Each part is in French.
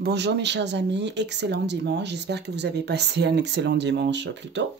Bonjour mes chers amis, excellent dimanche, j'espère que vous avez passé un excellent dimanche plutôt.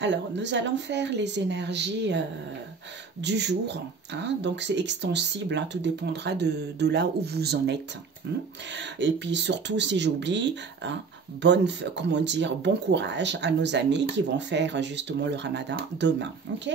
Alors nous allons faire les énergies du jour, hein? Donc c'est extensible, hein, tout dépendra de là où vous en êtes. Hein? Et puis surtout si j'oublie, hein, comment dire, bon courage à nos amis qui vont faire justement le ramadan demain, ok?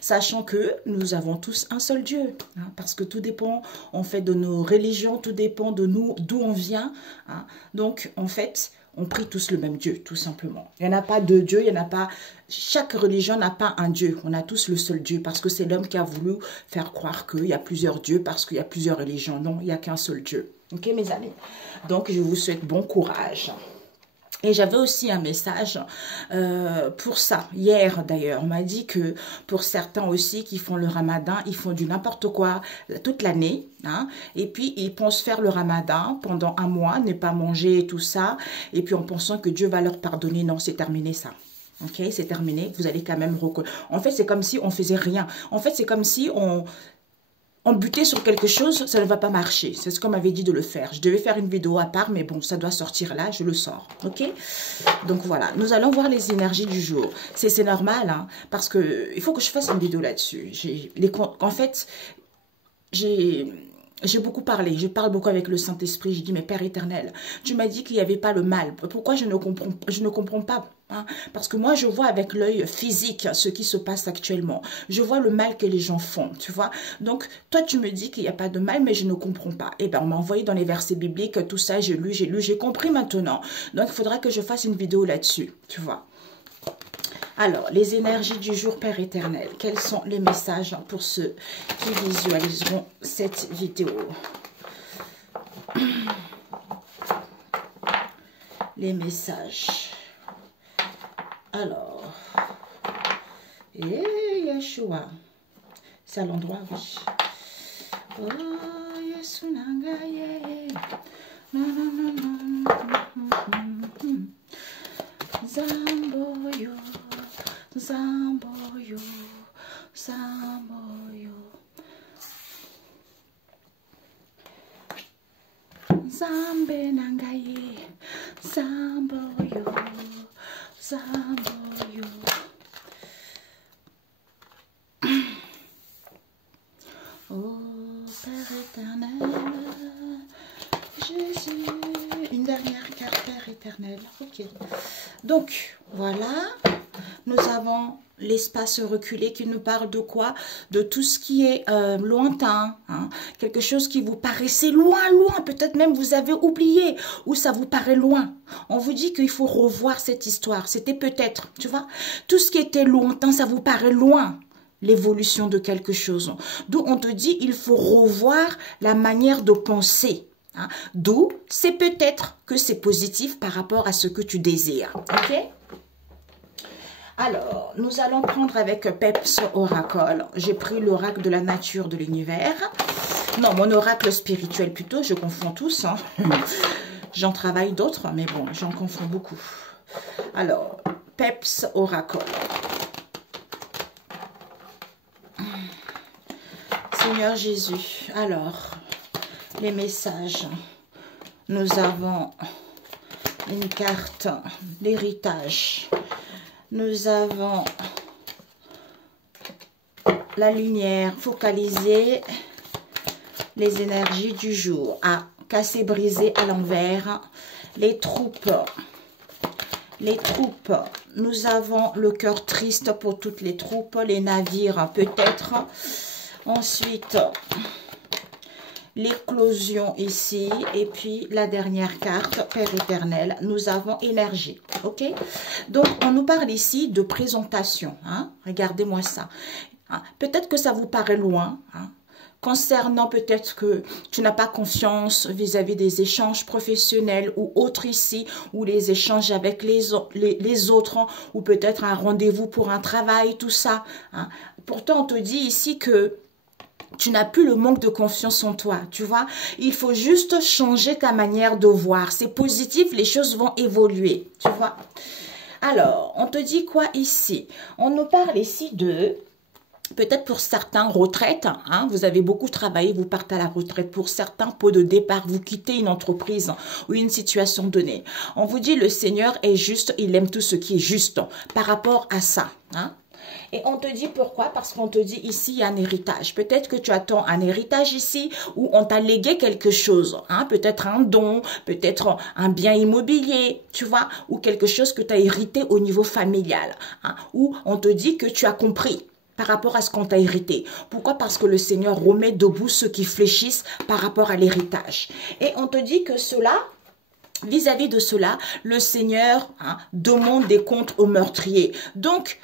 Sachant que nous avons tous un seul Dieu, hein, parce que tout dépend en fait de nos religions, tout dépend de nous, d'où on vient, hein. Donc en fait, on prie tous le même Dieu, tout simplement. Il n'y en a pas deux dieux, il n'y en a pas... Chaque religion n'a pas un Dieu, on a tous le seul Dieu, parce que c'est l'homme qui a voulu faire croire qu'il y a plusieurs dieux, parce qu'il y a plusieurs religions. Non, il n'y a qu'un seul Dieu. Ok mes amis? Donc je vous souhaite bon courage. Et j'avais aussi un message pour ça. Hier d'ailleurs, on m'a dit que pour certains aussi qui font le ramadan, ils font du n'importe quoi toute l'année. Hein, et puis ils pensent faire le ramadan pendant un mois, ne pas manger et tout ça. Et puis en pensant que Dieu va leur pardonner. Non, c'est terminé ça. Ok, c'est terminé. Vous allez quand même reconnaître. En fait, c'est comme si on faisait rien. En fait, c'est comme si on butait sur quelque chose, ça ne va pas marcher. C'est ce qu'on m'avait dit de le faire. Je devais faire une vidéo à part, mais bon, ça doit sortir là, je le sors. Ok? Donc voilà, nous allons voir les énergies du jour. C'est normal, hein, parce que il faut que je fasse une vidéo là-dessus. En fait, j'ai beaucoup parlé, je parle beaucoup avec le Saint-Esprit. J'ai dit, mais Père éternel, tu m'as dit qu'il n'y avait pas le mal. Pourquoi je ne comprends pas, hein? Parce que moi, je vois avec l'œil physique ce qui se passe actuellement. Je vois le mal que les gens font, tu vois. Donc, toi, tu me dis qu'il n'y a pas de mal, mais je ne comprends pas. Eh bien, on m'a envoyé dans les versets bibliques, tout ça, j'ai lu, j'ai compris maintenant. Donc, il faudra que je fasse une vidéo là-dessus, tu vois. Alors, les énergies du jour, Père éternel, quels sont les messages pour ceux qui visualiseront cette vidéo? Les messages. Alors, Yeshua, c'est à l'endroit, oui. Oh, Yesu Nangaye. Non, non, non, non. Zamboyo. Zamboyo, Zamboyo, Zambe Nangaye, Zamboyo, Zamboyo. Oh Père éternel, Jésus, une dernière carte, Père éternel. Ok. Donc voilà. Nous avons l'espace reculé qui nous parle de quoi? De tout ce qui est lointain, hein? Quelque chose qui vous paraissait loin, peut-être même vous avez oublié, ou ça vous paraît loin. On vous dit qu'il faut revoir cette histoire, c'était peut-être, tu vois, tout ce qui était lointain, ça vous paraît loin, l'évolution de quelque chose. D'où on te dit, il faut revoir la manière de penser. Hein? D'où c'est peut-être que c'est positif par rapport à ce que tu désires, ok? Alors, nous allons prendre avec Peps Oracle. J'ai pris l'oracle de la nature de l'univers. Non, mon oracle spirituel plutôt, je confonds tous. Hein. J'en travaille d'autres, mais bon, j'en confonds beaucoup. Alors, Peps Oracle. Seigneur Jésus, alors, les messages. Nous avons une carte d'héritage. Nous avons la lumière focalisée, les énergies du jour. Ah, cassé, brisé à l'envers. Les troupes. Nous avons le cœur triste pour toutes les troupes. Les navires, peut-être. Ensuite, l'éclosion ici. Et puis, la dernière carte, Père éternel, nous avons énergie. Ok? Donc, on nous parle ici de présentation. Hein? Regardez-moi ça. Hein? Peut-être que ça vous paraît loin. Hein? Concernant peut-être que tu n'as pas confiance vis-à-vis des échanges professionnels ou autres ici, ou les échanges avec les autres, hein? Ou peut-être un rendez-vous pour un travail, tout ça. Hein? Pourtant, on te dit ici que tu n'as plus le manque de confiance en toi, tu vois. Il faut juste changer ta manière de voir. C'est positif, les choses vont évoluer, tu vois. Alors, on te dit quoi ici? On nous parle ici de Peut-être pour certains, retraite, hein, vous avez beaucoup travaillé, vous partez à la retraite. Pour certains, pot de départ, vous quittez une entreprise ou une situation donnée. On vous dit, le Seigneur est juste, il aime tout ce qui est juste par rapport à ça. Hein. Et on te dit pourquoi? Parce qu'on te dit ici, il y a un héritage. Peut-être que tu attends un héritage ici où on t'a légué quelque chose. Hein? Peut-être un don, peut-être un bien immobilier, tu vois, ou quelque chose que tu as hérité au niveau familial. Hein? Où on te dit que tu as compris par rapport à ce qu'on t'a hérité. Pourquoi? Parce que le Seigneur remet debout ceux qui fléchissent par rapport à l'héritage. Et on te dit que cela, vis-à-vis de cela, le Seigneur demande des comptes aux meurtriers. Donc,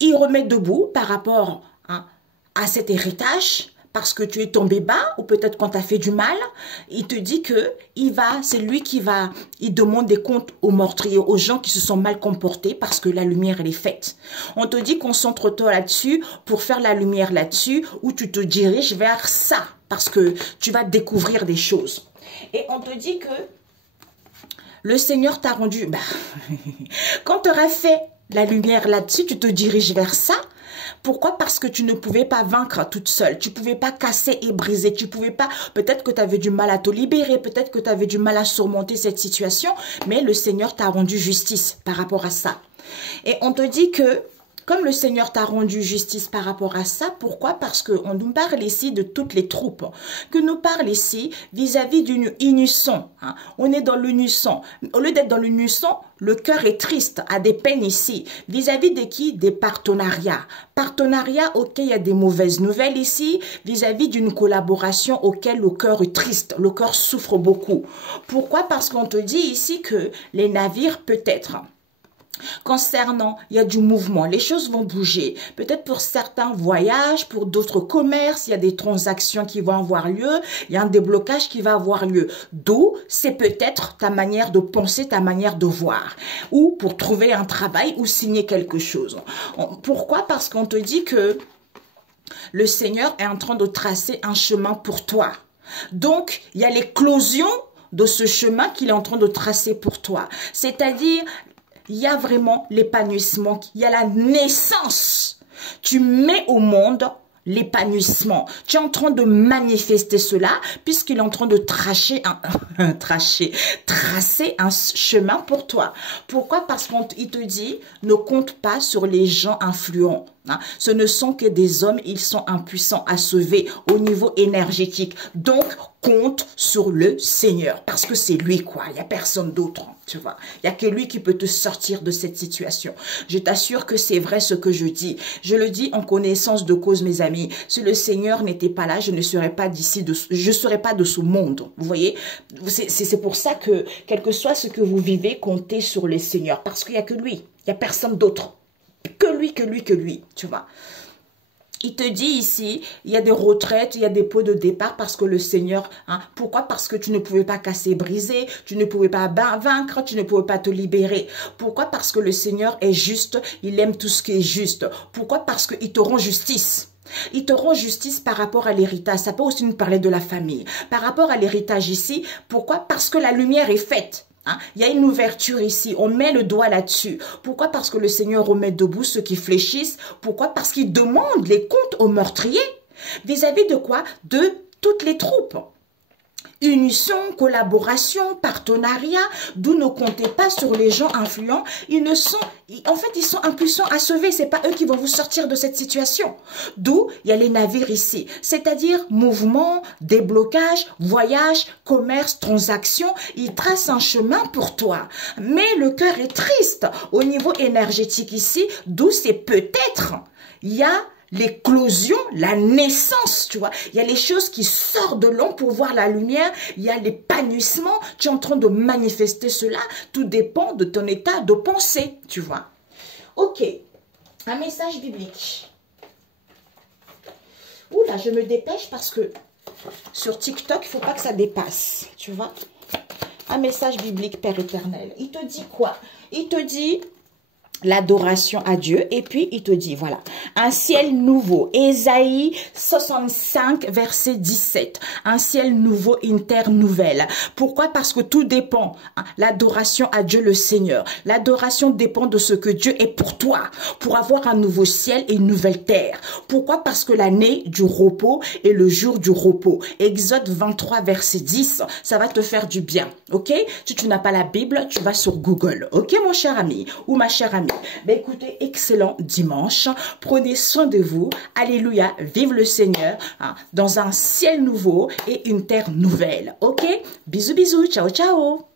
il remet debout par rapport à cet héritage, parce que tu es tombé bas, ou peut-être qu'on t'a fait du mal, il te dit que c'est lui qui va, il demande des comptes aux meurtriers, aux gens qui se sont mal comportés, parce que la lumière, elle est faite. On te dit concentre-toi là-dessus, pour faire la lumière là-dessus, où tu te diriges vers ça, parce que tu vas découvrir des choses. Et on te dit que le Seigneur t'a rendu, quand tu auras fait la lumière là-dessus, tu te diriges vers ça. Pourquoi? Parce que tu ne pouvais pas vaincre toute seule. Tu ne pouvais pas casser et briser. Tu pouvais pas, peut-être que tu avais du mal à te libérer, peut-être que tu avais du mal à surmonter cette situation, mais le Seigneur t'a rendu justice par rapport à ça. Et on te dit que, comme le Seigneur t'a rendu justice par rapport à ça, pourquoi? Parce qu'on nous parle ici de toutes les troupes, que nous parle ici vis-à-vis d'une unisson. Hein. On est dans l'unisson. Au lieu d'être dans l'unisson, le cœur est triste, a des peines ici. Vis-à-vis de qui? Des partenariats. Partenariats auxquels il y a des mauvaises nouvelles ici, vis-à-vis d'une collaboration auquel le cœur est triste, le cœur souffre beaucoup. Pourquoi? Parce qu'on te dit ici que les navires peut-être... Concernant, il y a du mouvement, les choses vont bouger. Peut-être pour certains voyages, pour d'autres commerces, il y a des transactions qui vont avoir lieu, il y a un déblocage qui va avoir lieu. D'où, c'est peut-être ta manière de penser, ta manière de voir. Ou pour trouver un travail ou signer quelque chose. Pourquoi? Parce qu'on te dit que le Seigneur est en train de tracer un chemin pour toi. Donc, il y a l'éclosion de ce chemin qu'il est en train de tracer pour toi. C'est-à-dire... il y a vraiment l'épanouissement, il y a la naissance. Tu mets au monde l'épanouissement. Tu es en train de manifester cela puisqu'il est en train de tracer un chemin pour toi. Pourquoi? Parce qu'il te dit, ne compte pas sur les gens influents. Hein. Ce ne sont que des hommes, ils sont impuissants à sauver au niveau énergétique. Donc, compte sur le Seigneur parce que c'est lui quoi. Il n'y a personne d'autre, tu vois. Il n'y a que lui qui peut te sortir de cette situation. Je t'assure que c'est vrai ce que je dis. Je le dis en connaissance de cause, mes amis. Si le Seigneur n'était pas là, je ne serais pas d'ici, je ne serais pas de ce monde. Vous voyez, c'est pour ça que, quel que soit ce que vous vivez, comptez sur le Seigneur parce qu'il n'y a que lui. Il n'y a personne d'autre. Que lui, tu vois. Il te dit ici, il y a des retraites, il y a des pots de départ parce que le Seigneur, hein, pourquoi? Parce que tu ne pouvais pas casser, briser, tu ne pouvais pas vaincre, tu ne pouvais pas te libérer. Pourquoi? Parce que le Seigneur est juste, il aime tout ce qui est juste. Pourquoi? Parce qu'il te rend justice. Il te rend justice par rapport à l'héritage. Ça peut aussi nous parler de la famille. Par rapport à l'héritage ici, pourquoi? Parce que la lumière est faite. Hein? Il y a une ouverture ici, on met le doigt là-dessus. Pourquoi? Parce que le Seigneur remet debout ceux qui fléchissent. Pourquoi? Parce qu'il demande les comptes aux meurtriers. Vis-à-vis de quoi? De toutes les troupes. Unisson, collaboration, partenariat, d'où ne comptez pas sur les gens influents. Ils sont impuissants à sauver. C'est pas eux qui vont vous sortir de cette situation. D'où il y a les navires ici. C'est-à-dire mouvement, déblocage, voyage, commerce, transaction. Ils tracent un chemin pour toi. Mais le cœur est triste au niveau énergétique ici. D'où c'est peut-être, il y a l'éclosion, la naissance, tu vois. Il y a les choses qui sortent de l'ombre pour voir la lumière. Il y a l'épanouissement. Tu es en train de manifester cela. Tout dépend de ton état de pensée, tu vois. Ok. Un message biblique. Oula, je me dépêche parce que sur TikTok, il ne faut pas que ça dépasse, tu vois. Un message biblique, Père éternel. Il te dit quoi? Il te dit... l'adoration à Dieu. Et puis, il te dit, voilà, un ciel nouveau. Ésaïe 65, verset 17. Un ciel nouveau, une terre nouvelle. Pourquoi? Parce que tout dépend. Hein, l'adoration à Dieu le Seigneur. L'adoration dépend de ce que Dieu est pour toi. Pour avoir un nouveau ciel et une nouvelle terre. Pourquoi? Parce que l'année du repos est le jour du repos. Exode 23, verset 10. Ça va te faire du bien. Ok? Si tu n'as pas la Bible, tu vas sur Google. Ok, mon cher ami ou ma chère amie? Ben écoutez, excellent dimanche. Prenez soin de vous. Alléluia. Vive le Seigneur hein, dans un ciel nouveau et une terre nouvelle. Ok? Bisous, bisous. Ciao, ciao.